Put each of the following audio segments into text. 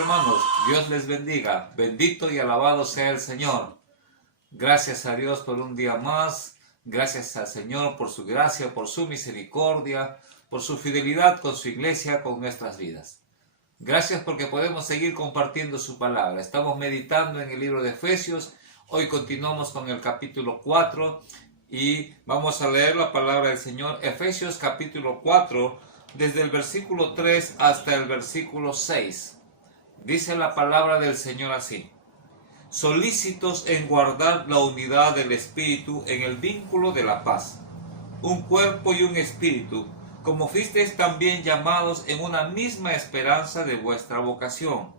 hermanos, Dios les bendiga. Bendito y alabado sea el Señor. Gracias a Dios por un día más. Gracias al Señor por su gracia, por su misericordia, por su fidelidad con su iglesia, con nuestras vidas. Gracias porque podemos seguir compartiendo su palabra. Estamos meditando en el libro de Efesios. Hoy continuamos con el capítulo 4 y vamos a leer la palabra del Señor. Efesios capítulo 4, desde el versículo 3 hasta el versículo 6. Dice la palabra del Señor así: solícitos en guardar la unidad del Espíritu en el vínculo de la paz, un cuerpo y un espíritu, como fuisteis también llamados en una misma esperanza de vuestra vocación,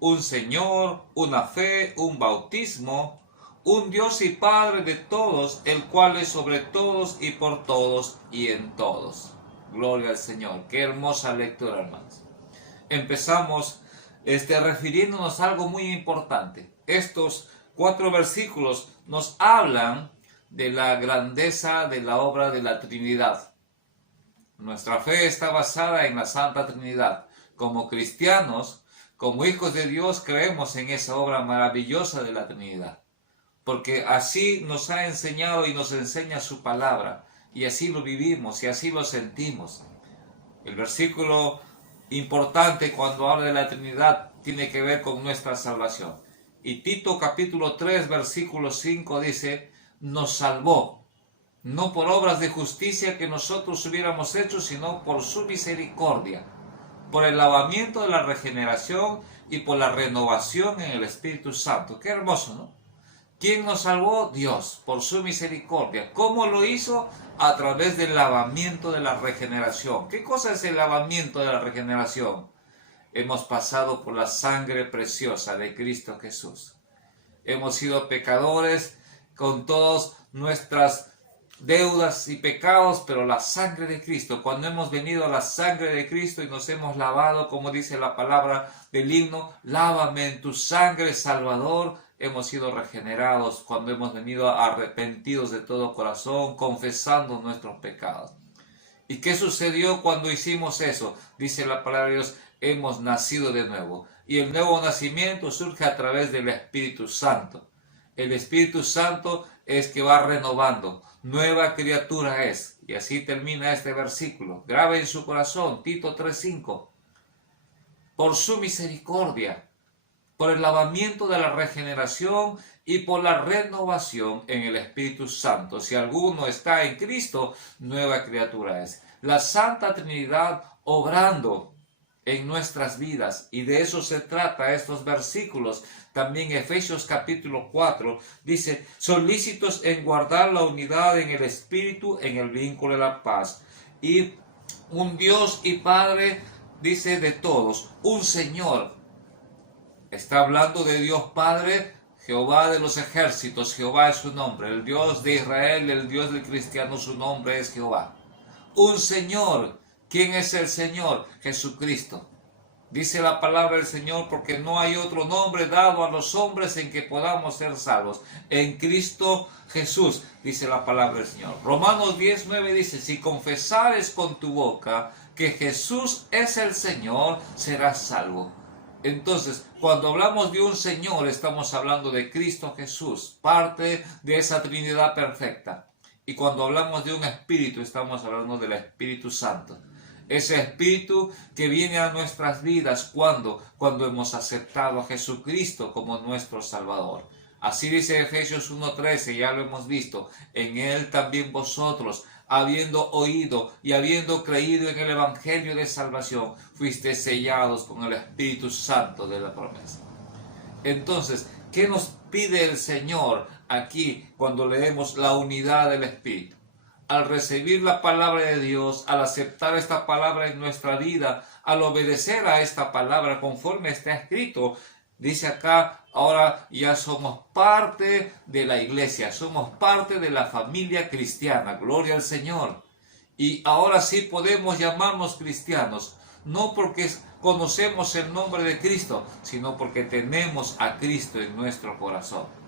un Señor, una fe, un bautismo, un Dios y Padre de todos, el cual es sobre todos y por todos y en todos. Gloria al Señor. Qué hermosa lectura, hermanos. Empezamos refiriéndonos a algo muy importante. Estos 4 versículos nos hablan de la grandeza de la obra de la Trinidad. Nuestra fe está basada en la Santa Trinidad. Como cristianos, como hijos de Dios, creemos en esa obra maravillosa de la Trinidad, porque así nos ha enseñado y nos enseña su palabra, y así lo vivimos y así lo sentimos. El versículo importante cuando habla de la Trinidad tiene que ver con nuestra salvación. Y Tito capítulo 3 versículo 5 dice: nos salvó, no por obras de justicia que nosotros hubiéramos hecho, sino por su misericordia, por el lavamiento de la regeneración y por la renovación en el Espíritu Santo. Qué hermoso, ¿no? ¿Quién nos salvó? Dios, por su misericordia. ¿Cómo lo hizo? A través del lavamiento de la regeneración. ¿Qué cosa es el lavamiento de la regeneración? Hemos pasado por la sangre preciosa de Cristo Jesús. Hemos sido pecadores con todas nuestras deudas y pecados, pero la sangre de Cristo, cuando hemos venido a la sangre de Cristo y nos hemos lavado, como dice la palabra del himno, lávame en tu sangre, Salvador. Hemos sido regenerados cuando hemos venido arrepentidos de todo corazón, confesando nuestros pecados. ¿Y qué sucedió cuando hicimos eso? Dice la palabra de Dios: hemos nacido de nuevo. Y el nuevo nacimiento surge a través del Espíritu Santo. El Espíritu Santo es que va renovando. Nueva criatura es. Y así termina este versículo. Grabe en su corazón, Tito 3:5. Por su misericordia, por el lavamiento de la regeneración y por la renovación en el Espíritu Santo. Si alguno está en Cristo, nueva criatura es. La Santa Trinidad obrando en nuestras vidas, y de eso se trata estos versículos. También Efesios capítulo 4 dice: solícitos en guardar la unidad en el Espíritu, en el vínculo de la paz. Y un Dios y Padre, dice, de todos, un Señor. Está hablando de Dios Padre, Jehová de los ejércitos. Jehová es su nombre. El Dios de Israel, el Dios del cristiano, su nombre es Jehová. Un Señor. ¿Quién es el Señor? Jesucristo. Dice la palabra del Señor: porque no hay otro nombre dado a los hombres en que podamos ser salvos. En Cristo Jesús, dice la palabra del Señor. Romanos 10:9 dice: si confesares con tu boca que Jesús es el Señor, serás salvo. Entonces, cuando hablamos de un Señor, estamos hablando de Cristo Jesús, parte de esa Trinidad perfecta. Y cuando hablamos de un Espíritu, estamos hablando del Espíritu Santo. Ese Espíritu que viene a nuestras vidas cuando hemos aceptado a Jesucristo como nuestro Salvador. Así dice Efesios 1:13, ya lo hemos visto. En Él también vosotros, habiendo oído y habiendo creído en el Evangelio de salvación, fuisteis sellados con el Espíritu Santo de la promesa. Entonces, ¿qué nos pide el Señor aquí cuando leemos la unidad del Espíritu? Al recibir la palabra de Dios, al aceptar esta palabra en nuestra vida, al obedecer a esta palabra conforme está escrito, dice acá: ahora ya somos parte de la iglesia, somos parte de la familia cristiana. Gloria al Señor. Y ahora sí podemos llamarnos cristianos, no porque conocemos el nombre de Cristo, sino porque tenemos a Cristo en nuestro corazón.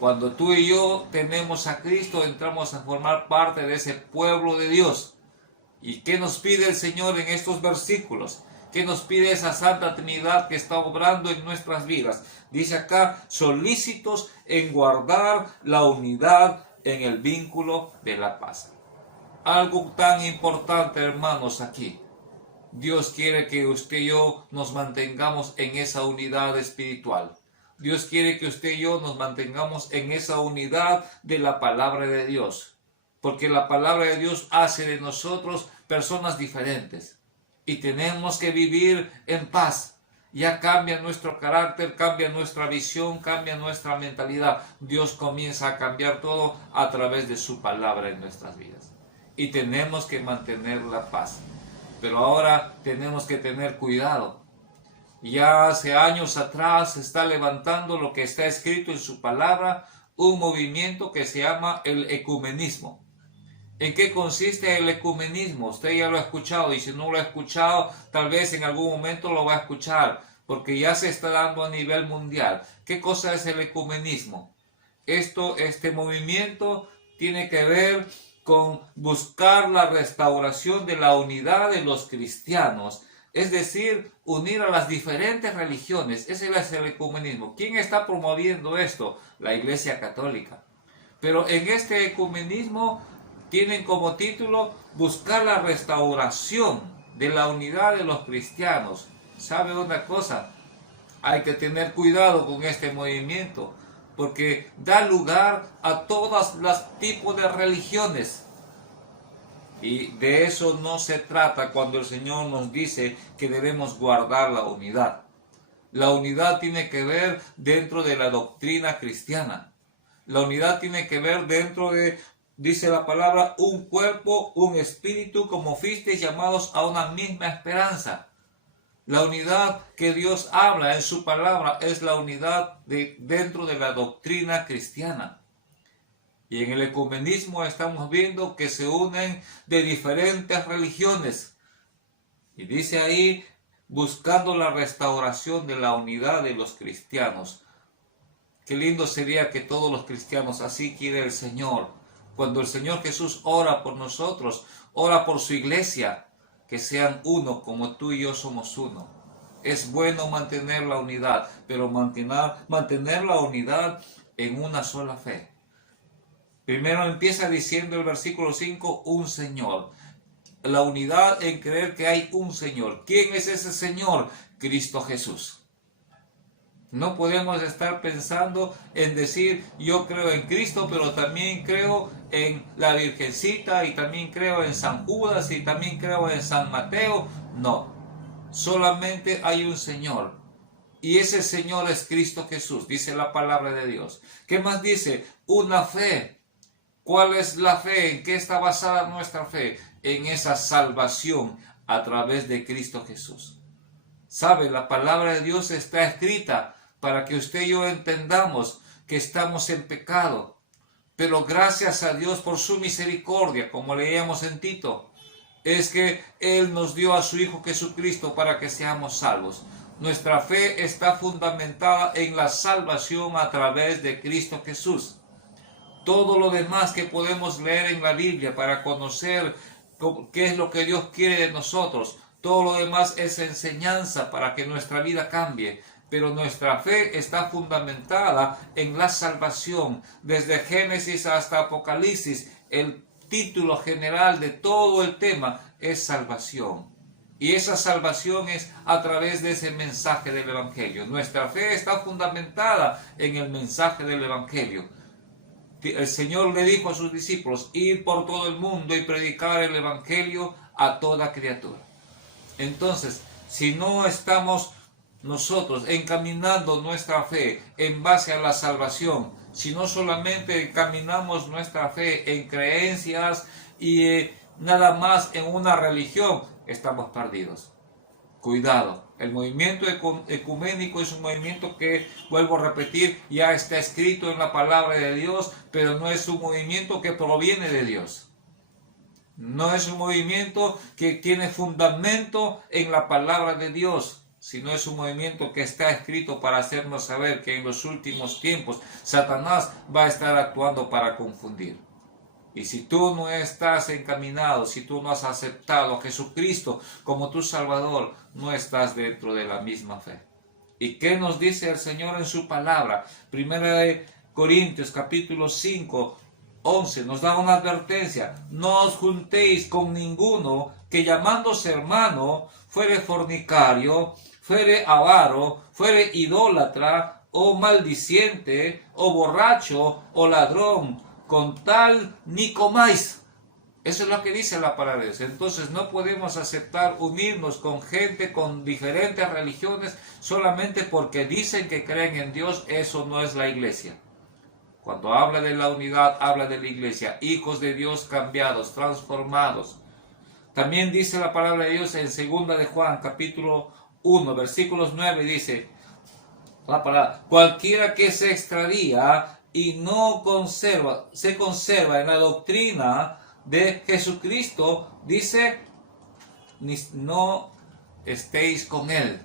Cuando tú y yo tenemos a Cristo, entramos a formar parte de ese pueblo de Dios. ¿Y qué nos pide el Señor en estos versículos? ¿Qué nos pide esa Santa Trinidad que está obrando en nuestras vidas? Dice acá, solícitos en guardar la unidad en el vínculo de la paz. Algo tan importante, hermanos, aquí. Dios quiere que usted y yo nos mantengamos en esa unidad espiritual. Dios quiere que usted y yo nos mantengamos en esa unidad de la palabra de Dios. Porque la palabra de Dios hace de nosotros personas diferentes. Y tenemos que vivir en paz. Ya cambia nuestro carácter, cambia nuestra visión, cambia nuestra mentalidad. Dios comienza a cambiar todo a través de su palabra en nuestras vidas. Y tenemos que mantener la paz. Pero ahora tenemos que tener cuidado. Ya hace años atrás se está levantando lo que está escrito en su palabra, un movimiento que se llama el ecumenismo. ¿En qué consiste el ecumenismo? Usted ya lo ha escuchado, y si no lo ha escuchado, tal vez en algún momento lo va a escuchar, porque ya se está dando a nivel mundial. ¿Qué cosa es el ecumenismo? Este movimiento tiene que ver con buscar la restauración de la unidad de los cristianos, es decir, unir a las diferentes religiones. Ese es el ecumenismo. ¿Quién está promoviendo esto? La Iglesia Católica. Pero en este ecumenismo tienen como título buscar la restauración de la unidad de los cristianos. ¿Sabe una cosa? Hay que tener cuidado con este movimiento, porque da lugar a todos los tipos de religiones. Y de eso no se trata cuando el Señor nos dice que debemos guardar la unidad. La unidad tiene que ver dentro de la doctrina cristiana. La unidad tiene que ver dentro de, dice la palabra, un cuerpo, un espíritu, como fuisteis llamados a una misma esperanza. La unidad que Dios habla en su palabra es la unidad dentro de la doctrina cristiana. Y en el ecumenismo estamos viendo que se unen de diferentes religiones. Y dice ahí, buscando la restauración de la unidad de los cristianos. Qué lindo sería que todos los cristianos, así quiere el Señor. Cuando el Señor Jesús ora por nosotros, ora por su iglesia, que sean uno como tú y yo somos uno. Es bueno mantener la unidad, pero mantener la unidad en una sola fe. Primero empieza diciendo el versículo 5, un Señor. La unidad en creer que hay un Señor. ¿Quién es ese Señor? Cristo Jesús. No podemos estar pensando en decir, yo creo en Cristo, pero también creo en la Virgencita, y también creo en San Judas, y también creo en San Mateo. No, solamente hay un Señor. Y ese Señor es Cristo Jesús, dice la palabra de Dios. ¿Qué más dice? Una fe. ¿Cuál es la fe? ¿En qué está basada nuestra fe? En esa salvación a través de Cristo Jesús. ¿Sabe? La palabra de Dios está escrita para que usted y yo entendamos que estamos en pecado. Pero gracias a Dios por su misericordia, como leíamos en Tito, es que Él nos dio a su Hijo Jesucristo para que seamos salvos. Nuestra fe está fundamentada en la salvación a través de Cristo Jesús. Todo lo demás que podemos leer en la Biblia para conocer qué es lo que Dios quiere de nosotros, todo lo demás es enseñanza para que nuestra vida cambie. Pero nuestra fe está fundamentada en la salvación. Desde Génesis hasta Apocalipsis, el título general de todo el tema es salvación. Y esa salvación es a través de ese mensaje del Evangelio. Nuestra fe está fundamentada en el mensaje del Evangelio. El Señor le dijo a sus discípulos, ir por todo el mundo y predicar el Evangelio a toda criatura. Entonces, si no estamos nosotros encaminando nuestra fe en base a la salvación, si no solamente encaminamos nuestra fe en creencias y nada más en una religión, estamos perdidos. Cuidado, el movimiento ecuménico es un movimiento que, vuelvo a repetir, ya está escrito en la palabra de Dios, pero no es un movimiento que proviene de Dios. No es un movimiento que tiene fundamento en la palabra de Dios, sino es un movimiento que está escrito para hacernos saber que en los últimos tiempos Satanás va a estar actuando para confundir. Y si tú no estás encaminado, si tú no has aceptado a Jesucristo como tu Salvador, no estás dentro de la misma fe. ¿Y qué nos dice el Señor en su palabra? Primera de Corintios capítulo 5, 11 nos da una advertencia: no os juntéis con ninguno que llamándose hermano fuere fornicario, fuere avaro, fuere idólatra, o maldiciente, o borracho, o ladrón, con tal ni comáis. Eso es lo que dice la palabra de Dios. Entonces no podemos aceptar unirnos con gente con diferentes religiones solamente porque dicen que creen en Dios. Eso no es la iglesia. Cuando habla de la unidad, habla de la iglesia, hijos de Dios cambiados, transformados. También dice la palabra de Dios en 2 de Juan, capítulo 1, versículos 9, dice la palabra: cualquiera que se extravía y no se conserva en la doctrina de Jesucristo, dice, no estéis con él.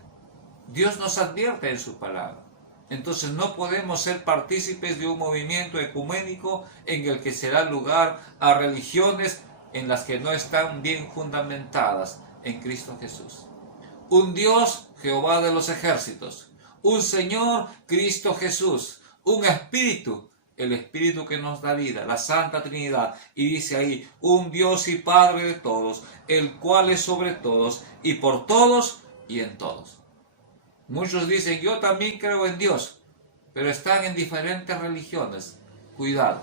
Dios nos advierte en su palabra. Entonces no podemos ser partícipes de un movimiento ecuménico en el que se da lugar a religiones en las que no están bien fundamentadas en Cristo Jesús. Un Dios, Jehová de los ejércitos; un Señor, Cristo Jesús; un Espíritu, el Espíritu que nos da vida, la Santa Trinidad. Y dice ahí: un Dios y Padre de todos, el cual es sobre todos, y por todos, y en todos. Muchos dicen: yo también creo en Dios, pero están en diferentes religiones. Cuidado.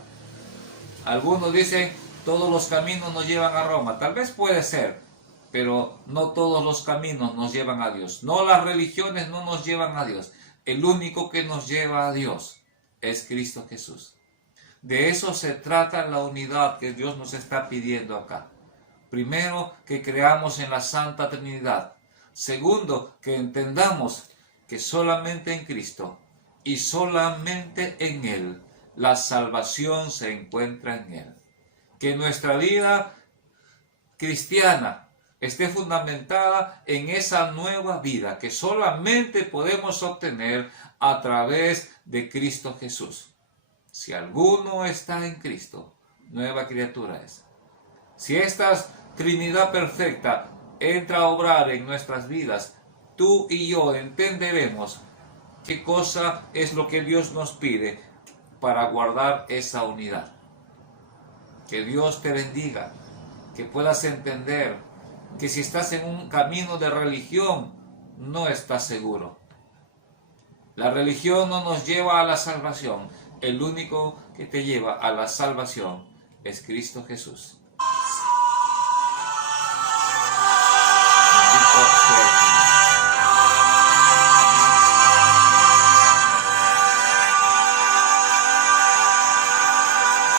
Algunos dicen: todos los caminos nos llevan a Roma. Tal vez puede ser, pero no todos los caminos nos llevan a Dios. No, las religiones no nos llevan a Dios. El único que nos lleva a Dios es Cristo Jesús. De eso se trata la unidad que Dios nos está pidiendo acá. Primero, que creamos en la Santa Trinidad. Segundo, que entendamos que solamente en Cristo y solamente en Él la salvación se encuentra en Él. Que nuestra vida cristiana esté fundamentada en esa nueva vida que solamente podemos obtener a través de Cristo Jesús. Si alguno está en Cristo, nueva criatura es. Si esta Trinidad perfecta entra a obrar en nuestras vidas, tú y yo entenderemos qué cosa es lo que Dios nos pide para guardar esa unidad. Que Dios te bendiga, que puedas entender que si estás en un camino de religión, no estás seguro. La religión no nos lleva a la salvación. El único que te lleva a la salvación es Cristo Jesús.